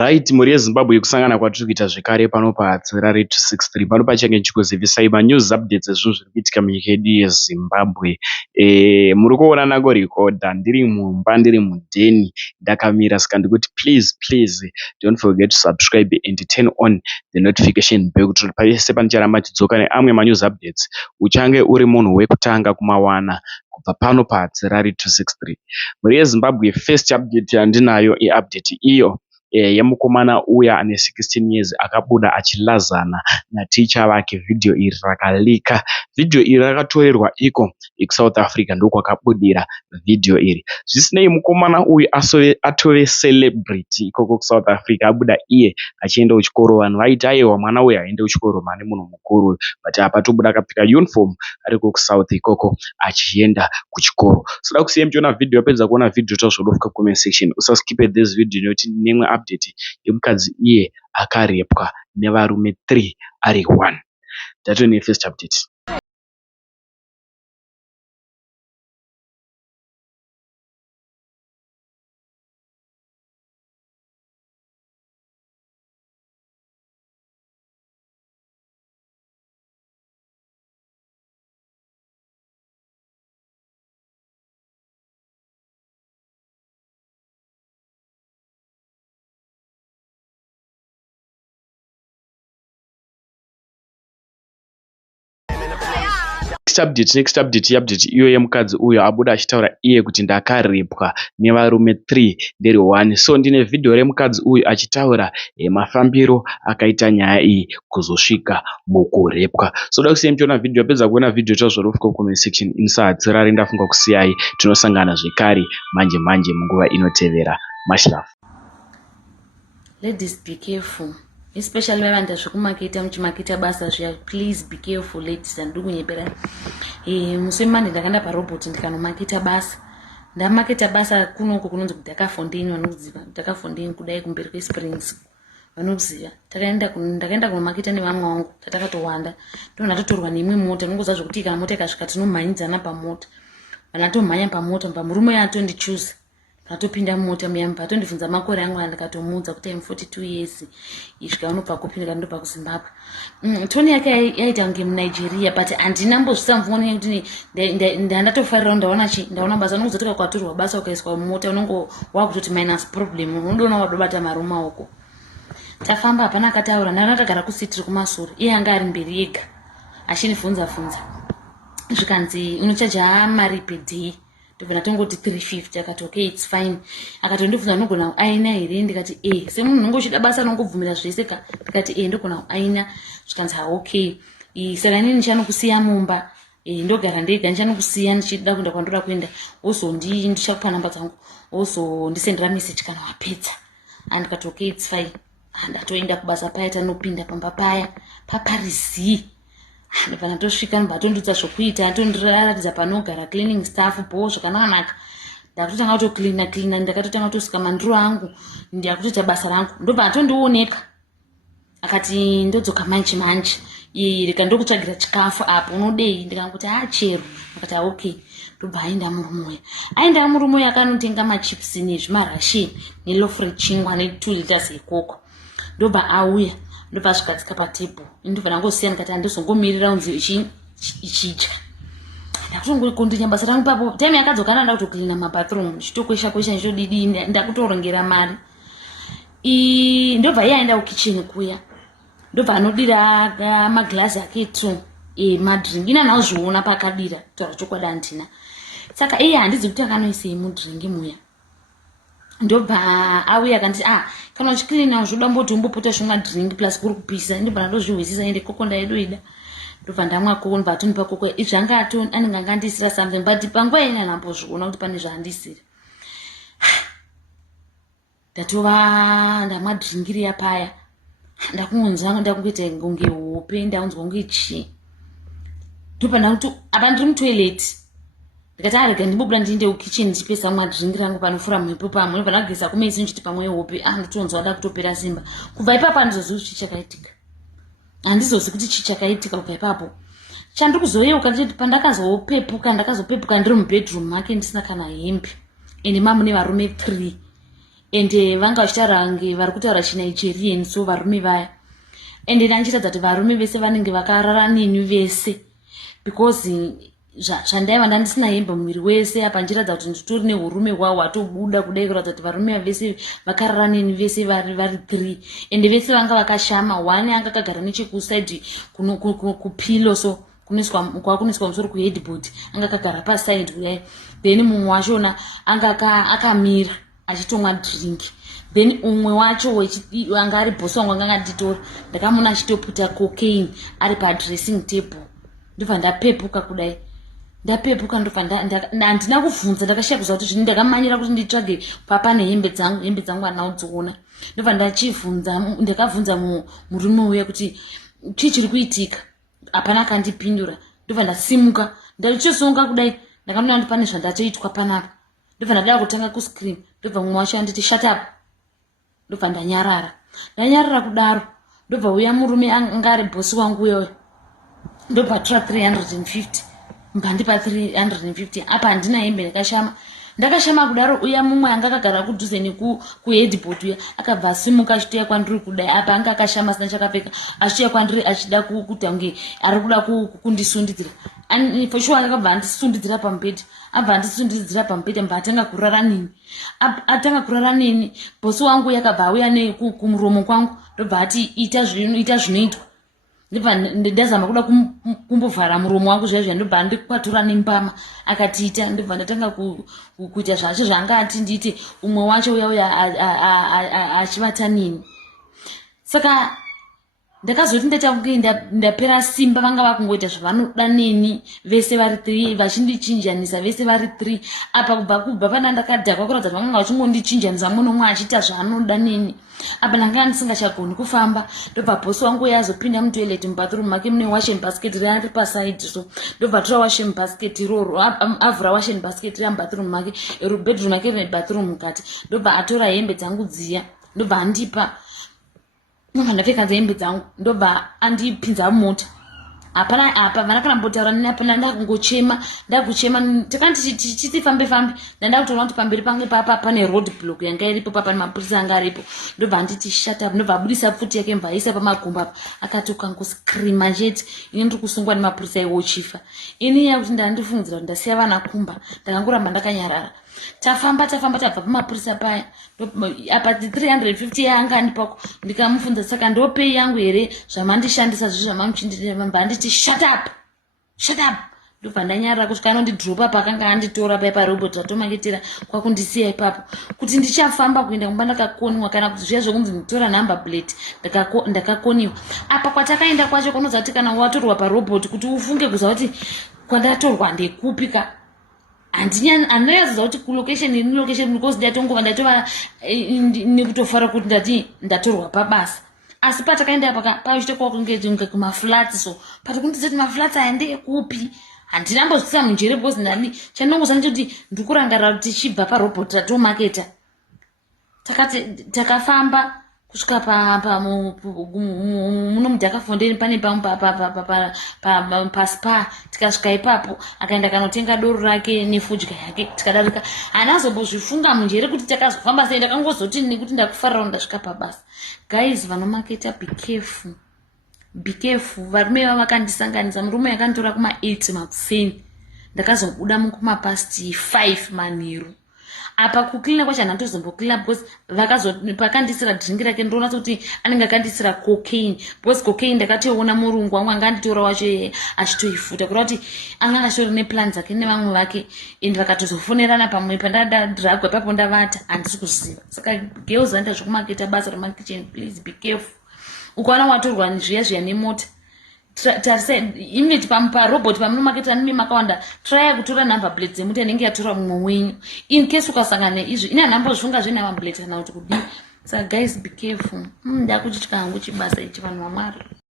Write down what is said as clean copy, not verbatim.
Right, mhuri yeZimbabwe kusangana kwatiri kuita zvekare pano paZerare 263 pano pachange chikuzivisai manews updates ezvinhu zviri kuitika munyika yedu yeZimbabwe. Muri kuona nangorekodha ndiri mumba ndiri mudheni ndakamira saka ndikuti please don't forget to subscribe and turn on the notification bell kuti pese panicharamba chidzoka neamwe manews updates uchange uri munhu wekutanga kumawana kubva pano paZerare 263. Mhuri yeZimbabwe first update yandinayo iupdate iyo yemukomana uya ane 16 years akabuda achilazana naticha vake. Video iri rakalika. Video iri rakatorerwa iko South Africa ndokwakabudira video iri. Zvisinei mukomana uyu atove celebrity ikoko South Africa, abuda iye achienda kuchikoro. Vanhu vaiti aiwa mwana uyu haende kuchikoro mane munhu mukuru, but apa tobuda akapfeka uniform ariko kuSouth ikoko achienda kuchikoro. Soda kusiya muchiona video, yapedza kuona video tozvodofika comment section. Usaskipe this video nekuti nemwe update yemukadzi iye akarepwa nevarume 3 ari 1. Tatone first update. Next update iyo yemukadzi uyo abuda achitaura iye kuti ndakarepwa nevarume 3 ndiri 1. So ndine video remukadzi uyu achitaura mafambiro akaita nyaya iyi kuzosvika mukurepwa. Soda kusiya muchiona video, yapedza kuona video tozvorofika comment section. Insahatsirari ndafunga kusiyai, tinosangana zvekare manje munguva inotevera. Much love. Ladies, be careful. Especially when you're zvokumaketa muchimaketa basa zviya, please be careful ladies. Andikunyepera musemani ndakaenda parobot ndikanomaketa basa. Ndamaketa basa kunoko kunonzi kuti Takafondini, vanoziva Takafondini kudai kumberi kweSprings vanoziva. Ndakaenda kunomaketa nevamwe vangu tatakatowanda. Ndonatotorwa neimwe mota. Nongoziva zvokuti kana mota ikasvika tinomhanyidzana pamota. Vanatomhanya pamota pamurume yatondichuza. Patopinda mota muyamba atondibvunza makore angu andikatomuudza kuti I'm 42 years. Isvika unobva kupinda ndobva kuZimbabwe. Toni yake yaita kunge muNigeria, but handina mbozvisamvoni kuti ndandatofarira ndaona basa. Unongozotika kwatorwa basa ukaiswa mumota unongo wakutoti minus problem. Unodona wadobata marume maoko. Tafamba hapana akataura, ndaona takagara kusitiri kumashure. Iye anga ari mberi yega achinibvunza zvikanzi unochaja mari per day. Ndobva tongoti 350. Akati okay, it's fine. Akatondibvunza unogona aina here. Ndikati semunhu unongo uchida basa unongobvumira zvese ka. Ndikati ndogona aina. Zvikanzi okay, saka inini ndichanokusiya mumba. Ndogara ndega, ndichanokusiya ndichida kuenda kwandoda kuenda. Ndichakupa namba dzangu ndisendera message kana wapedza. Andikati okay, it's fine. Ndatoenda kubasa paya tanopinda pamba paya paparizi. Ndipana tosvika mbatondudza zvokuita, atondiratidza panogara cleaning staff po zvakanaka. Ndakutotanga kutocleana ndakatotanga kutosika mandiro angu ndakutoita basa rangu. Ndobva atondioneka akati ndodzoka manje reka ndokutsvagira chikafu apo unodei. Ndikanguti chero. Akati okay. Ndobva aenda murume akanotenga machips nezvimarashi nelofre chingwa ne2 liters ekoko. Ndobva auya. Ndobva zvikatsika patebho. Ndobva ndangosiya ndikati handizongomirira unzi ichidya. Ndakutongondinye basa rangu papo. Time yakadzoka ndanda kutocleana mabathroom ndichitokwesha ndichodidi ndakutorongera mari. Ndobva iye aenda kukitchen kuya. Ndobva anodira maglass ake 2 madrink. Inanazviona pakadira taura chokwadi handina. Saka iye handizi kuti akanoisei mudrink muya. Ndobva auya akanditi kana uchicleana zvoda mboti umbopota zvimwa drink plus kuri kupisa. Ndobva ndozvihwisisa ende koko ndaidoida. Ndobva ndamwa koko ndobva atonipa koko. Zvanga anenge angandisira something, but panguva ina ndambozviona kuti pane zvaandisira. Ndatova ndamwa drink riya paya. Ndakungonzwa ndakungoita kunge hope, ndaunzwa kunge chii. Ndobva ndakuti apa ndiri mutoilet. Ndikati rega ndimbobuda ndiende kukitchen ndichipesa madrink rangu panofura mhepo pamwe. Ndobva ndageza kumesi ndichiti pamwe hope nditonzwa da kutopera simba. Kubva ipapo handizozivi kuti chichakaitika. Handizozivi kuti chichakaitika kubva ipapo. Chandikuzoyeuka nditi ndakazopepuka ndiri mubedroom make ndisina kana hembe. Ende mamune varume 3. ende vanga vachitaura kunge vari kutaura chiNigerian, so varume vaya. Ende ndandichiratidza kuti varume vese vanenge vakarara neni vese, because zvandaiva ndandisina hembe muviri wese. Apa ndichiratidza kuti nditori neurume hwahwo hwatobuda kudai, kuratidza kuti varume vese vakarara neni vese vari 3, ende vese vanga vakashama. One anga akagara nechekusaidi kupilo, so kwakuniswa musoro kuheadboard, anga akagara paside kudai. Then mumwe wachona anga akamira achitomwa drink. Then umwe wacho anga ari bosi wangu anga anditora, ndakamuna achitoputa cocaine ari padressing table. Ndobva ndapepuka kudai, ndapepuka ndobva handina kubvunza, ndakashiya kuziva kuti zvini. Ndakamanyira kuti nditsvage papa nehembe dzangu anaodziona. Ndobva ndakabvunza murume uya kuti chii chiri kuitika. Hapana akandipindura. Ndobva ndasimuka ndachosonga kudai, ndakamuna kuti pane zvandachoitwa panapa. Ndobva ndadada kutanga kuscream. Ndobva mumwe wacho anditi shut up. Ndobva ndanyarara kudaro. Ndobva uya murume anga ari bosi wangu uyoyo, ndobva tora 350, mbandipa 350. Apa handina hembe, ndakashama kudaro. Uya mumwe anga akagara kudhuze nekuheadboard uya akabva asimuka achitoya kwandiri kudai. Apa anga akashama asina chakapfeka, achitoya kwandiri achida kuita kunge ari kuda kundisundidzira. For sure akabva andisundidzira pamubhedhi. Abva andisundidzira pamubhedhi, mba atanga kurara neni. Bosi wangu yakabva auya kumuromo kwangu, ndobva ati ita zvinoitwa. Ndobva ndazama kuda kumbovhara muromo wangu zvaizvo, ndobva ndikwatura nembama akati ita. Ndobva ndatanga kuita zvacho zvanga ati ndiite. Umwe wacho uya achivata neni. Saka ndakazoti ndatange ndapera simba. Vanga vakungoita zvavanoda neni vese vari 3, vachindichinjanisa vese vari 3. Apa kubva pana ndakadhakwa kuratidza kuti vanga vachingondichinjanisa mumwe nomwe achiita zvaanoda neni. Apa ndanga ndisingachagoni kufamba. Ndobva bosi wangu yazopinda mutoilet mubathroom make mune washing basket rari paside, so ndobva tora washing basket iroro, avhura washing basket ramubathroom make, bedroom make rine bathroom mukati. Ndobva atora hembe dzangu dziya, ndobva andipa. Ndapfeka hembe dzangu, ndobva andipinza mumota. Hapana apa vanakambotaura neni. Apana ndakungochema, takati tichifambe ndandakutoona kuti pamberi pangu papa pane road block yanga iripo, papa nemapurisa anga aripo. Ndobva anditi shut up. Ndobva abudisa pfuti yake mva aisa pamagumbo apa. Akati ukangoscreama chete ini ndiri kusungwa nemapurisa iwo chifa. Ini yakuti ndandifungidzira kuti ndasiya vana kumba, ndakangoramba ndakanyarara. Tafamba tabva pamapurisa paya. Apa 350 yanga andipako, ndikamufunza saka ndopei yangu here zvamandishandisa zvi zvamamuchindira. Mba anditi shut up. Ndobva ndanyarara kusvika anondidropa pakanga anditora paya parobot ratomaketera kwakundisiya ipapo, kuti ndichafamba kuenda kumba ndakakoniwa, kana kuti zviya zvokunzi nditora number plate ndakakoniwa. Apa kwatakaenda kwacho kunozi kuti kana watorwa parobot kuti ufunge kuziva kuti kwandatorwa ndekupika. Handinyaziva kuti kulocation ini location, because ndatongova ndatova nekutofara kuti ndati ndatorwa pabasa. Asi patakaenda pachitokwa kunge kumaflats, so patakundidza kuti maflats aya ndekupi. Handinambozvisa munjere, because ndani chandinongoziva ndechekuti ndikurangarira kuti tichibva parobot ratomaketa. Takafamba kusvika muno mudhakafondeni pane paspa. Tikasvika ipapo akaenda kanotenga doro rake nefudya yake, tikadarika. Handazobozvifunga munjere kuti takazofamba sei, ndakangozoti nekuti ndakufarira ndasvika pabasa. Guys, vanomaketa, be careful. Varume vavakandisanganisa. Murume yakanditora kuma8 mapfeni, ndakazobuda mukumapasti 5 manheru. Apa kuklina kwacho handatozombokilina, because pakandisira dringi rake ndinoona kuti anenge akandisira cocaine, because cocaine ndakatoona murungu wangu anga anditora wacho achitoifuta, kuda kuti anga angashori neplan dzake nevamwe vake, ende vakatozofonerana pamwe. Pandadragwa ipapo ndavata, handisi kuziva. Saka girls vanoita zvokumaketa basa remakitchen, please be careful. Ukaona watorwa zviya nemota, imiti parobot pamunomaketa nimi makawanda, try kutora number plate dzemuti anenge yatora mumwe wenyu, in case ukasangana neizvi. Ini handambozvifunga zvenumber plate kana kuti kudii. Saka guys, be careful. Ndakuchitya hangu chibasa ichi, vanhu vaMwari.